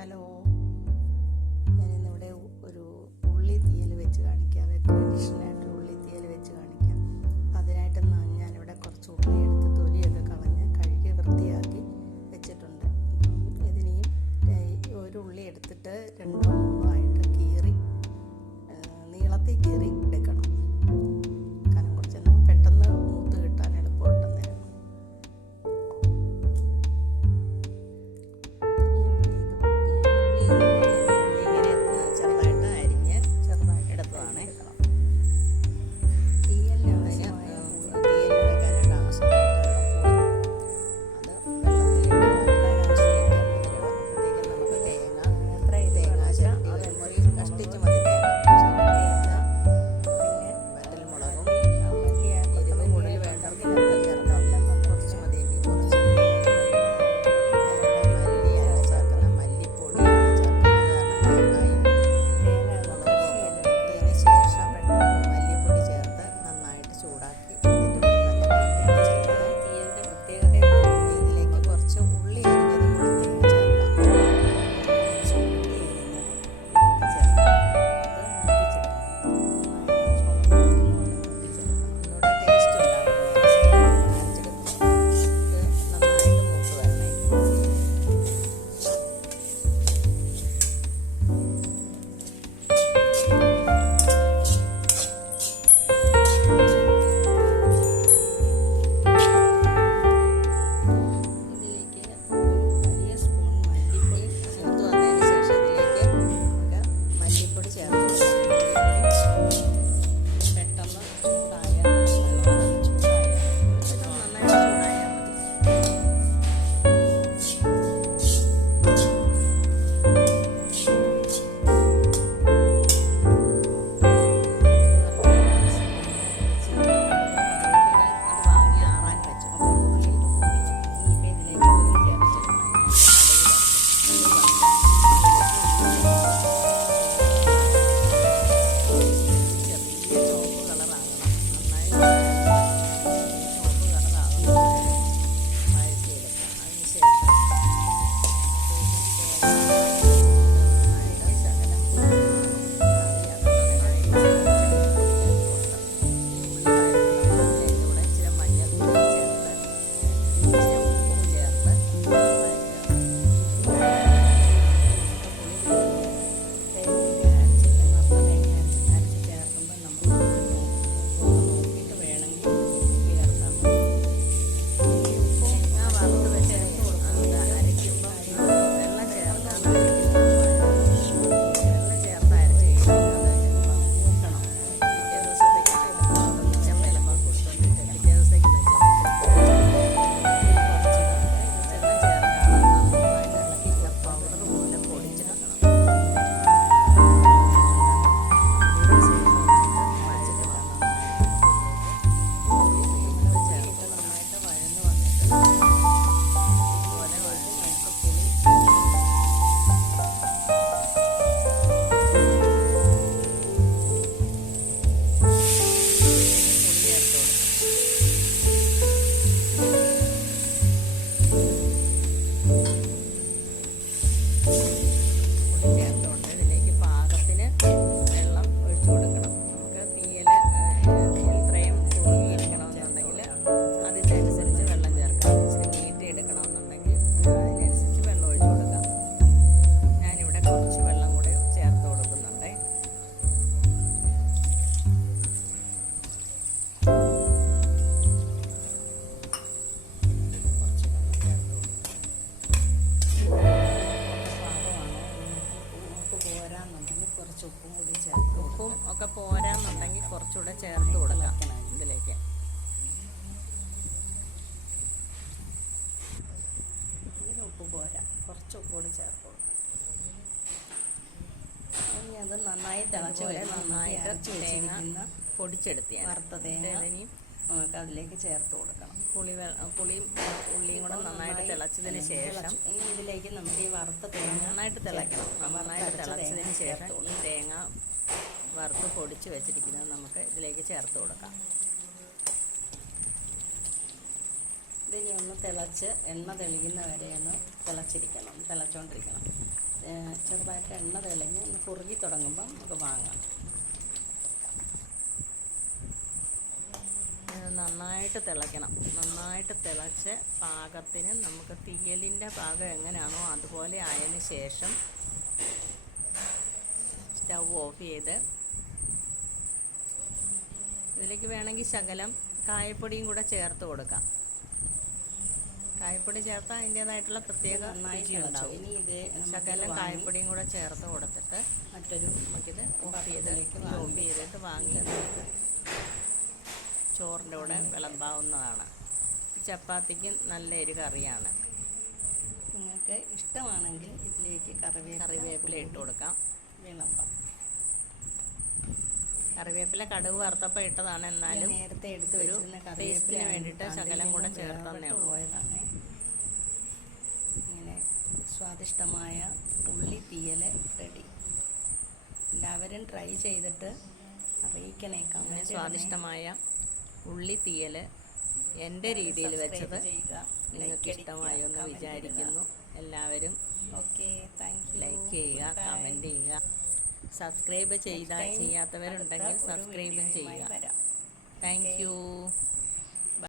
Hello, ഞാനിന്നിവിടെ ഒരു ഉള്ളി തീയൽ വെച്ച് കാണിക്കാം. ട്രഡീഷണലായിട്ട് ഉള്ളി തീയൽ വെച്ച് കാണിക്കാം. അതിനായിട്ട് ഞാനിവിടെ കുറച്ച് ഉള്ളി എടുത്ത് തൊലിയൊക്കെ കളഞ്ഞ് കഴുകി വൃത്തിയാക്കി വെച്ചിട്ടുണ്ട്. ഇതിനെയും ഒരു ഉള്ളി എടുത്തിട്ട് 2-3 ആയിട്ട് കീറി നീളത്തിൽ കീറി എടുക്കണം. കാരണം കുറച്ച് പെട്ടെന്ന് മൂത്ത് കിട്ടാൻ എളുപ്പമുണ്ടെന്ന്. ഉപ്പും ഒക്കെ പോരാന്നുണ്ടെങ്കിൽ കുറച്ചുകൂടെ ചേർത്ത് കൊടുക്കാം ഇതിലേക്ക്. ഇതിന് ഉപ്പ് പോരാ, കുറച്ച് ഉപ്പുകൂടെ ചേർത്ത് കൊടുക്കാം. ഇനി അത് നന്നായി തിളച്ച് നന്നായിട്ട് തേങ്ങ പൊടിച്ചെടുത്ത് വറുത്ത തേങ്ങ നമുക്ക് അതിലേക്ക് ചേർത്ത് കൊടുക്കണം. പുളിയും ഉള്ളിയും കൂടെ നന്നായിട്ട് തിളച്ചതിന് ശേഷം ഇതിലേക്ക് നമുക്ക് ഈ വറുത്ത തേങ്ങ നന്നായിട്ട് തിളയ്ക്കണം. നന്നായിട്ട് തിളച്ചതിന് ശേഷം ഈ തേങ്ങ വറുത്ത് പൊടിച്ച് വെച്ചിരിക്കുന്നത് നമുക്ക് ഇതിലേക്ക് ചേർത്ത് കൊടുക്കാം. ഇതിനി ഒന്ന് തിളച്ച് എണ്ണ തെളിയുന്ന വരെ ഒന്ന് തിളച്ചോണ്ടിരിക്കണം. ചെറുതായിട്ട് എണ്ണ തെളിഞ്ഞ് ഒന്ന് കുറുകി തുടങ്ങുമ്പം നമുക്ക് വാങ്ങാം. നന്നായിട്ട് തിളയ്ക്കണം. നന്നായിട്ട് തിളച്ച് പാകത്തിന് നമുക്ക് തീയലിൻ്റെ പാകം എങ്ങനെയാണോ അതുപോലെ ആയതിന് ശേഷം സ്റ്റൗ ഓഫ് ചെയ്ത് ഇതിലേക്ക് വേണമെങ്കിൽ ശകലം കായപ്പൊടിയും കൂടെ ചേർത്ത് കൊടുക്കാം. കായപ്പൊടി ചേർത്താൽ അതിൻ്റേതായിട്ടുള്ള പ്രത്യേക രുചി ഉണ്ടാവും. ഇനി ഇത് ശകലം കായപ്പൊടിയും കൂടെ ചേർത്ത് കൊടുത്തിട്ട് നമുക്കിത് ഓഫ് ചെയ്തിട്ട് വാങ്ങി ചോറിൻ്റെ കൂടെ വിളമ്പാവുന്നതാണ്. ചപ്പാത്തിക്ക് നല്ല ഒരു കറിയാണ്. നിങ്ങൾക്ക് ഇഷ്ടമാണെങ്കിൽ ഇതിലേക്ക് കറിവേപ്പില ഇട്ട് കൊടുക്കാം. വിളമ്പാം. കറിവേപ്പില കടുക് വറുത്തപ്പോൾ ഇട്ടതാണ്, എന്നാലും നേരത്തെ എടുത്ത് ഒരു ടേസ്റ്റിന് വേണ്ടിയിട്ട് ശകലം കൂടെ ചേർത്തന്നേ പോയതാണ്. ഇങ്ങനെ സ്വാദിഷ്ടമായ ഉള്ളി തീയൽ റെഡി. എല്ലാവരും ട്രൈ ചെയ്തിട്ട് അറിയിക്കണേ. സ്വാദിഷ്ടമായ ഉള്ളി തീയൽ എൻ്റെ രീതിയിൽ വെച്ചത് നിങ്ങൾക്ക് ഇഷ്ടമായോ എന്ന് വിചാരിക്കുന്നു. എല്ലാവരും ലൈക്ക് ചെയ്യുക, കമൻറ്റ് ചെയ്യുക. സബ്സ്ക്രൈബ് ചെയ്യാത്തവരുണ്ടെങ്കിൽ സബ്സ്ക്രൈബും ചെയ്യുക. Thank you.